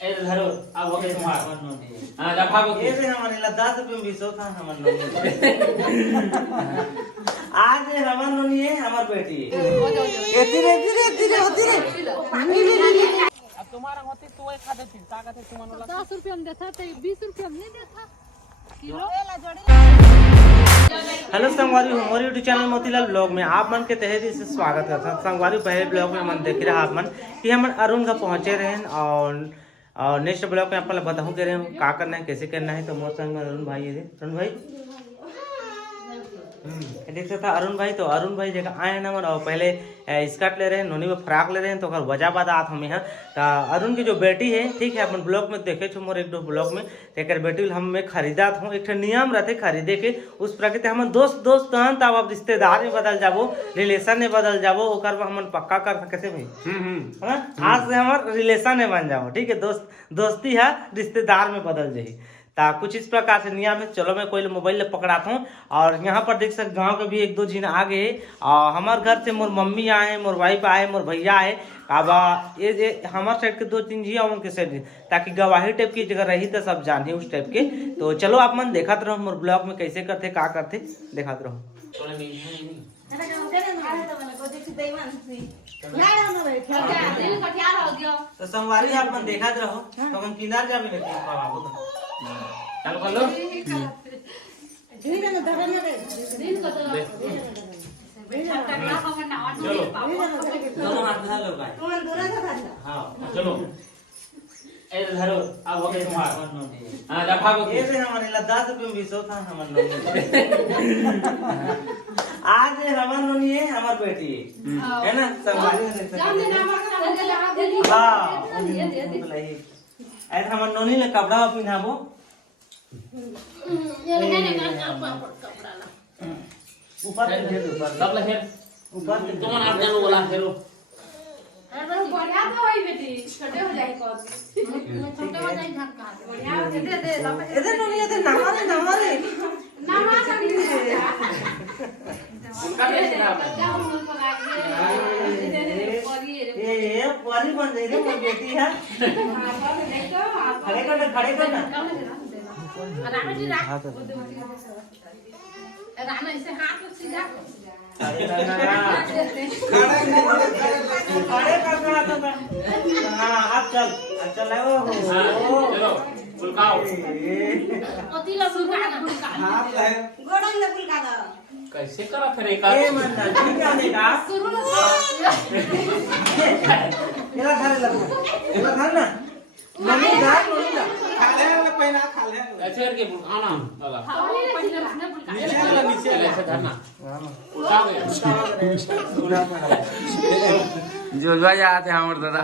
ए धरो अब हो गए तुम्हारा हां जा भागो ये भी हमारे ला 10 रुपए में भी सो था हमार नोनी आज हमार नोनी है हमार बेटी है ए धीरे होती रे अब तुम्हारा होती तो एक खाते थी का कहते तुम्हारा 10 रुपए में देता तो 20 रुपए में नहीं देता किलो हेलो संगवारी हमारे यूट्यूब चैनल मोतीलाल ब्लॉग में आप मन के तहे दिल से स्वागत करता हूं। संगवारी पहले ब्लॉग में मन देख रहा आप मन कि हम अरुण का पहुंचे रहे और नेक्स्ट ब्लॉग में अपन बताऊं दे रहे हूं का करना है कैसे करना है। तो मोर संग अरुण भाई है अरुण भाई देख सकता अरुण भाई। तो अरुण भाई जगह आए हैं ना और पहले स्कर्ट ले रहे हैं नोनी में फ्राक ले रहे हैं तो वजह बात आत हम यहाँ तो अरुण की जो बेटी है ठीक है अपन ब्लॉग में देखे छो मोर एक दो ब्लॉग में एक बेटी हम में खरीदा था एक नियम रहते खरीदे के उस प्रकृति हम दोस्त तहन तब अब रिश्तेदार में बदल जाबो रिलेशन में बदल जाबो ओकर हम पक्का कर कैसे भाई आज से हमार रिलेशन में बन जाओ ठीक है दोस्ती है रिश्तेदार में बदल जाए ता कुछ इस प्रकार से नियम है। चलो मैं कोई मोबाइल पकड़ाता हूँ और यहाँ पर देख सकते गांव के भी एक दो जिन आ गए हमारे घर से मोर मम्मी आए मोर वाइफ आए मोर भैया आए अब ये हमारे साइड के दो तीन जी उनके साइड ताकि गवाही टाइप की जगह रही तो सब जाने उस टाइप के। तो चलो आप मन देखा रहो मोर ब्लॉग में कैसे करते का करते देखा रहो। तो संगवारी आप मन देखा रहो तो हम किनार जाबे नहीं बाबू तो चलो बोलो दोनों हाथ धर लो भाई हां चलो ए धरो अब हो गए तुम्हारा हां जा भागो ये भी हमारे ला 10 रुपए में भी सो था हमार नोनी आज हमार नोनी है हमार बेटी है ना संभाली हां ऐसा हमार नोनी ले कपड़ा पहनाबो ऊपर सब लगे ऊपर तुम ना चलो बोला हेरो अरे बढ़िया तो होई बेटी छोटे हो जाई को छोटे हो जाई धक्का बढ़िया दे इधर नोनी इधर नमारे नामा सभी उनका कैसे नाम ये परी बन गई रे मेरी बेटी है खड़े कर ना राणा जी राणा इसे हाथ सीधा खड़े करना तो हां अब चल आओ चलो फुलकाओ ओतीला फुलका हाथ है गोड़न ले फुलका दा कैसे करा फिर एक ए मन ठीक आने का शुरू मेरा घर ना मम्मी घर नोनी ना खा ले पहला खा ले ऐसे करके फुलकाना दादा पहले उसने फुलका नीचे ऐसे धरना उठा गया जो आते हैं हमारे दादा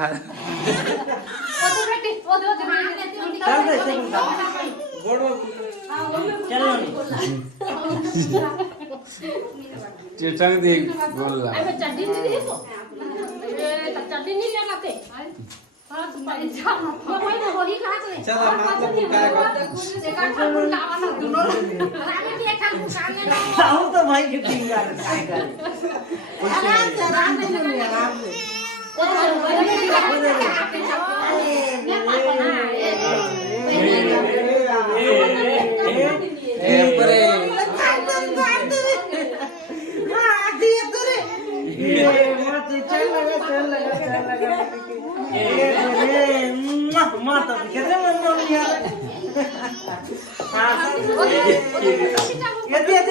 ओ तो बेटी ओ दो जमाने देती हूं चल दे गोड़ चल नोनी चेचंग देख बोल रहा अबे चड्डी नहीं देखो ये चड्डी नहीं लगाते हां तो पहले जा कोई ना होली कहां से चल हाथ में फुलकाएगा देखा फुलका वाला दोनों रानी के खान फुलकाने चाहूं तो भाई की टिंगा ट्राई कर आराम से आराम से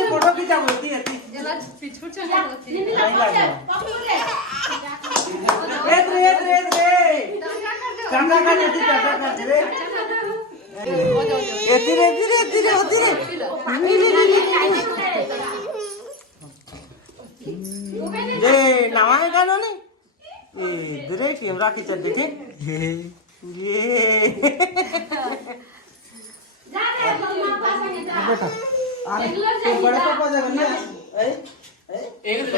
फोटो खींचा बोलती है पीछू चला होती काका का देती काका का रे धीरे होती रे ये नवाए का नो नहीं ए धीरे कैमरा खींच देखे ये जा रे मम्मा पास में जा बेटा तो बड़े पापा जगह ना एक दे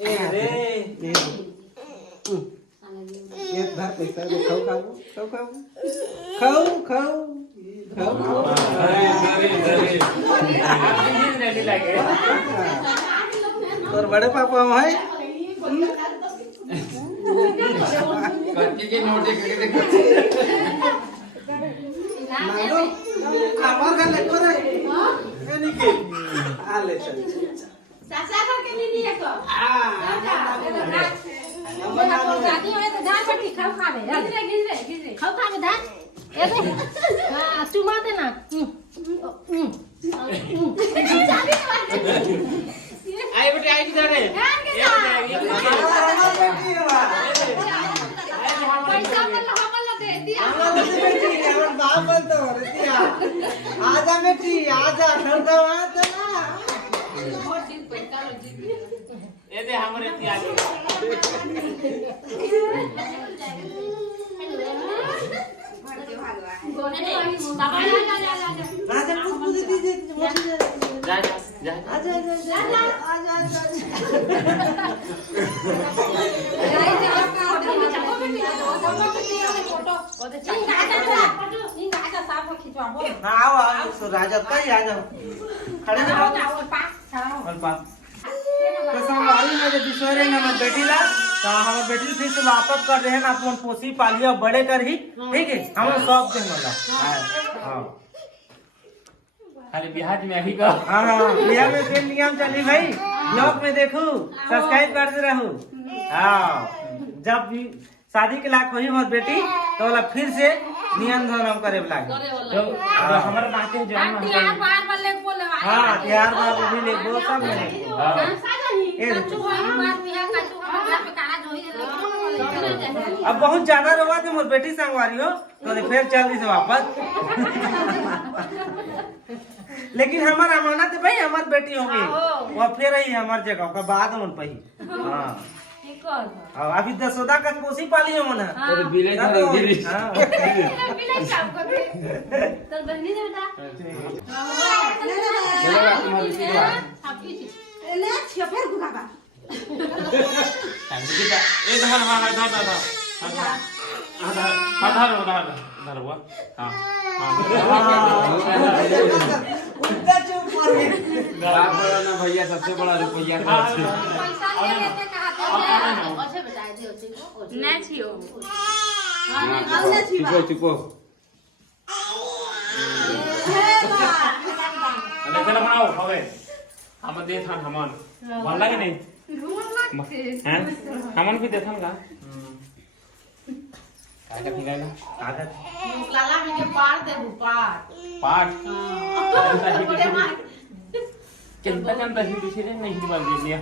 ए रे एक बार पैसा दे खाओ तोर बड़े पापा हम है लड़की के नोट देख के देखो नानो खाबार का लेको रे ए निके आ ले चल चाचा करके ली दिए को मेरा को दादी है तो धान पट्टी खाओ खावे गिजरे खाओ खावे धान ए दे हां चुमा दे ना आई बेटे आई किधर है पैसा हमला दे दिया बेटी हमर बाप बोलतो रे दिया आजा बेटी आजा खरदा बात ना ये दे हमरे त्याग राजा खुद दीजिए जा जा आजा आओ आओ सो राजा कहीं आ जाओ खड़े जाओ और पास तो संगवारी में जो बिसोरे न मत बेटी ला तो हम बेटी फिर से वापस कर रहे हैं ना अपन पोसी पालिया बड़े कर ही ठीक है हम सब के होला हां खाली बिहार में अभी का हां बिहार में फिर नियम चली भाई ब्लॉग में देखो सब्सक्राइब करते रहो हां जब भी शादी के लायक हुई हमारी बेटी तो वाला फिर से नियम धर्म करे लागे जो हमारे बातें जो है हां यार बाप भी ले वो सब ले अब बहुत ज्यादा रोवा थे मोर बेटी संगवारी हो तो फिर चल दी से वापस लेकिन हमार अमानत है भाई हमार बेटी होगी वो फिर ही हमार जगह का बाद मन पही हां अभी दसोदा का कोसी पाली हो ना अरे बिले का गिरी तो बहनी दे बेटा ले छिया फिर गुलाबा ये धर धर हुआ हां उल्टा चुप कर गई बाप बड़ा ना भैया सबसे बड़ा रुपया खर्च पैसा ले लेते कहा अच्छे बता दियो ना छियो चुपो चुपो लेकिन बनाओ हवे हम दे था हमन ଭଲ লাগে नहीं हैं हमन भी देखन का काका खिलाएगा आदत लाला में के पार दे पार पाठ कितना चंदा ही दूसरे नहीं बन दिया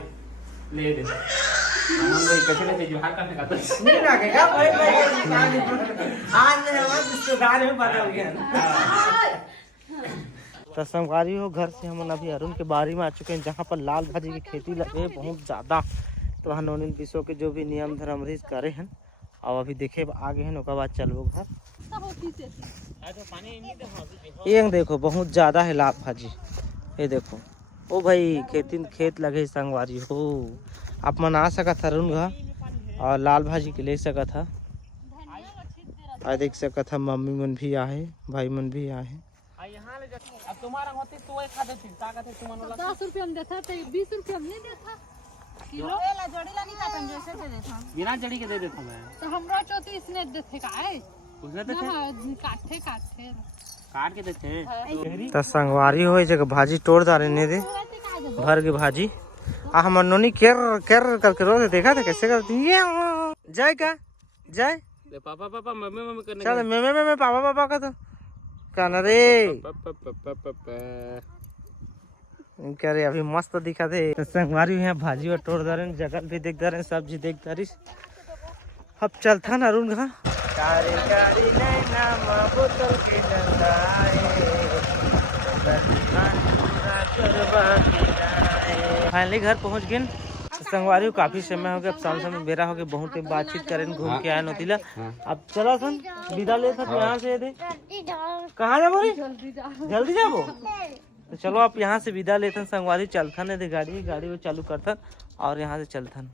ले दे हमन भाई कैसे कैसे जो हाथ करने का तो नहीं लगेगा भाई आज हमारे रिश्तेदार में बना हो गया तो संगवारी हो घर से हम अभी अरुण के बारी में आ चुके हैं जहाँ पर लाल भाजी की खेती लगे बहुत ज़्यादा तो वहाँ नौनिन विश्व के जो भी नियम धर्म रीत करे हैं और अभी देखे आगे हैं उसके बाद चलबो घर ये देखो बहुत ज़्यादा है लाल भाजी ये देखो ओ भाई खेत लगे संगवारी हो आप मन आ सका था अरुण घर और लाल भाजी के ले सका था और देख सका था मम्मी मन भी आए भाई मन भी आए अब तुम्हारा होती तो एक खा देती ताकत है तुम्हारा 10 रुपए में देता तो 20 रुपए में नहीं देता किलो ला जोड़ी ला नहीं काटन जैसे दे देता बिना जड़ी के दे देता मैं तो हमरा 34 ने देते का है उसने देते काटे काट के देते तो संगवारी हो जगह भाजी तोड़ डाले ने दे भर के भाजी आ हमर नोनी केर केर करके रो देखा था कैसे करती है जय का जय पापा पापा मम्मी मम्मी करने चल मैं पापा पापा का तो कहना रे क्या रे अभी मस्त दिखा थे तो संगवारी यहाँ भाजी और तोड़ दे रहे जगह भी देख दे रहे सब्जी देख दे रही अब चलता ना अरुण घा फाइनली घर पहुँच गए संगवारी काफी समय हो गया अब शाम समय बेरा हो गया बहुत बातचीत करें घूम के आए नोतीला अब चला सन विदा ले सक यहाँ से दे कहाँ जाबो रे जल्दी जाबो तो चलो आप यहाँ से विदा लेते संगवारी चलथन है गाड़ी वो चालू करथन और यहाँ से चलथन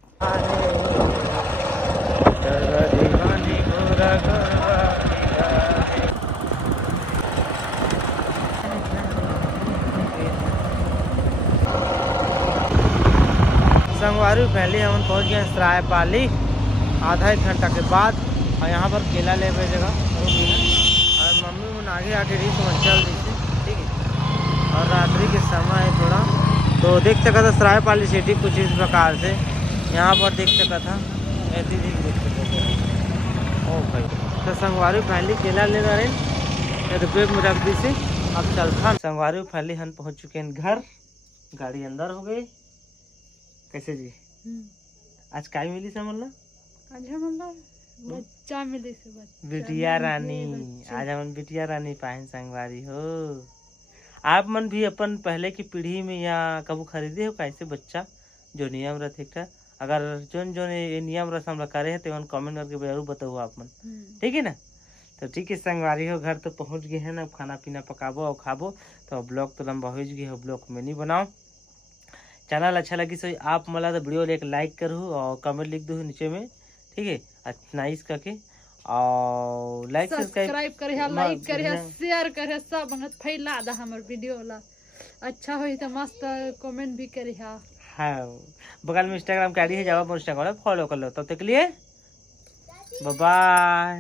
संगवारी पहले हम पहुँच गए सरायपाली आधा एक घंटा के बाद और यहाँ पर केला ले हुए जगह रुकी है और मम्मी मन आगे आके रही तो चल रही थी, ठीक है। और रात्रि के समय है थोड़ा, तो देख सका था सरायपाली सिटी कुछ इस प्रकार से यहाँ पर देख सका था, ऐसी चीज देख सका था। ओ भाई तो संगवारी पहले केला ले रहे रुपये में रख दी से। अब चलता संगवारी पहले हम पहुँच चुके हैं घर, गाड़ी अंदर हो गई। कैसे जी आज काय मिली समझ लो? आज हम बच्चा मिले से बच्चा बिटिया रानी, आज हम बिटिया रानी पाहन संगवारी हो। आप मन भी अपन पहले की पीढ़ी में या कबू खरीदे हो कैसे बच्चा जो नियम रहते था? अगर जोन जोन ये नियम रस्म करे है तो कमेंट करके जरूर बताओ आप मन, ठीक है ना? तो ठीक है संगवारी हो, घर तो पहुंच गए हैं ना, खाना पीना पकाबो और खाबो। तो ब्लॉग तो लंबा हो गया, ब्लॉग में नहीं बनाओ। चैनल अच्छा लगी सो आप मला तो वीडियो एक लाइक करो और कमेंट लिख दो नीचे में, ठीक है? नाइस करके और लाइक सब्सक्राइब करे, लाइक करे, शेयर करे, सब अंगत फैला दा हमर वीडियो ला। अच्छा होई तो मस्त कमेंट भी करे। हाँ बगल में इंस्टाग्राम के आईडी है, जाओ इंस्टाग्राम फॉलो कर लो। तब तक के लिए बाय बाय।